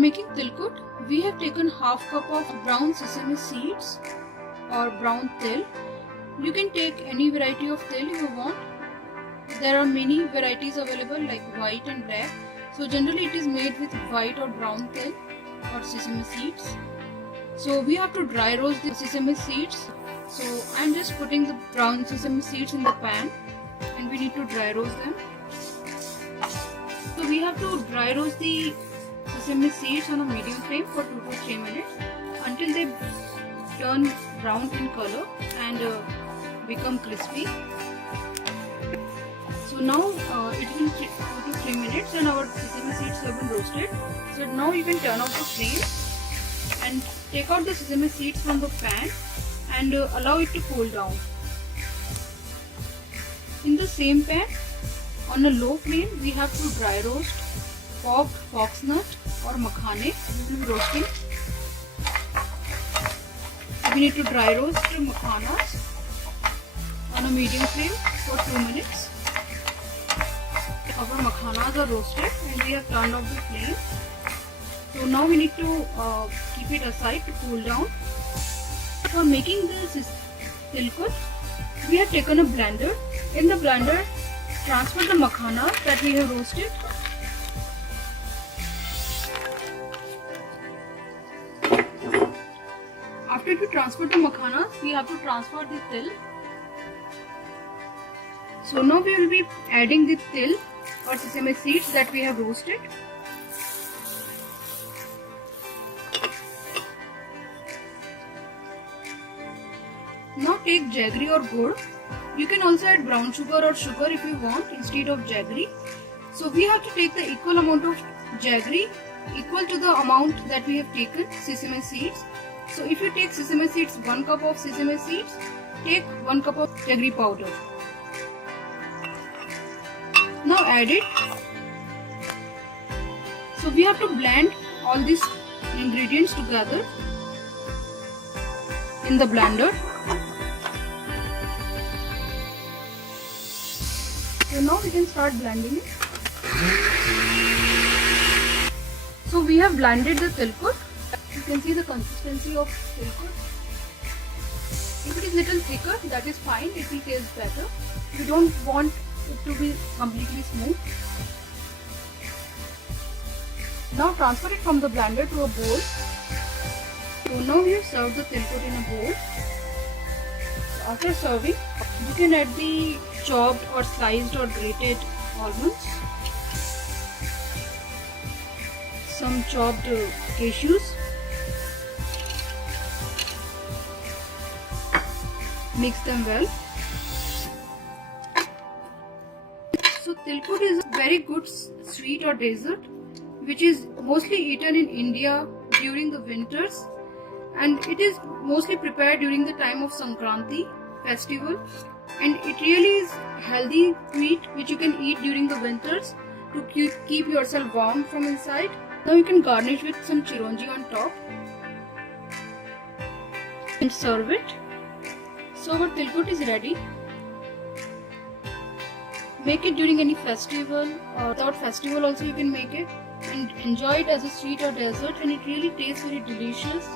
making tilkut, we have taken half cup of brown sesame seeds or brown til. You can take any variety of til you want. There are many varieties available like white and black. So generally it is made with white or brown til or sesame seeds. So we have to dry roast the sesame seeds. So I'm just putting the brown sesame seeds in the pan and we need to dry roast them. So we have to dry roast the sesame seeds on a medium flame for 2 to 3 minutes until they turn brown in color and become crispy. So now it will take 2 to 3 minutes and our sesame seeds have been roasted. So now you can turn off the flame and take out the sesame seeds from the pan and allow it to cool down. In the same pan, on a low flame, we have to dry roast popped foxnut or makhane. We will be roasting. We need to dry roast makhanas on a medium flame for 2 minutes. Our makhanas are roasted and we have turned off the flame. So now we need to keep it aside to cool down. For making this tilkut, we have taken a blender. In the blender, transfer the makhana that we have roasted. After you transfer the makhanas, we have to transfer the til. So now we will be adding the til or sesame seeds that we have roasted. Now take jaggery or gur. You can also add brown sugar or sugar if you want instead of jaggery. So we have to take the equal amount of jaggery equal to the amount that we have taken sesame seeds. So if you take sesame seeds, 1 cup of sesame seeds, take 1 cup of jaggery powder. Now add it. So we have to blend all these ingredients together in the blender. So now we can start blending it. So we have blended the tilkut. You can see the consistency of tilkut. If it is little thicker, that is fine. It will taste better. We don't want it to be completely smooth. Now transfer it from the blender to a bowl. So now we have served the tilkut in a bowl. After serving, you can add the chopped or sliced or grated almonds, some chopped cashews, mix them well. So tilkut is a very good sweet or dessert which is mostly eaten in India during the winters, and it is mostly prepared during the time of Sankranti festival, and it really is healthy sweet which you can eat during the winters to keep yourself warm from inside. Now you can garnish with some chironji on top and serve it. So our tilkut is ready. Make it during any festival or without festival also you can make it and enjoy it as a sweet or dessert, and it really tastes very delicious,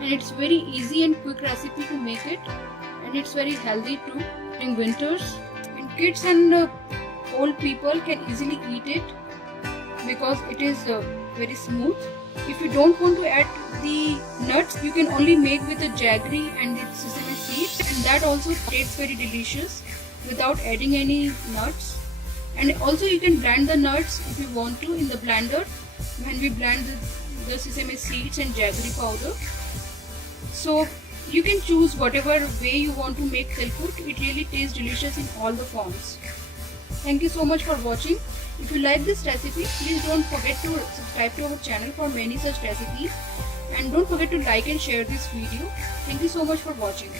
and it's very easy and quick recipe to make it, and it's very healthy too during winters, and kids and old people can easily eat it because it is very smooth. If you don't want to add the nuts, you can only make with the jaggery and the sesame seeds, and that also tastes very delicious without adding any nuts. And also you can blend the nuts if you want to in the blender when we blend the sesame seeds and jaggery powder. So you can choose whatever way you want to make tilkut. It really tastes delicious in all the forms. Thank you so much for watching. If you like this recipe, please don't forget to subscribe to our channel for many such recipes, and don't forget to like and share this video. Thank you so much for watching.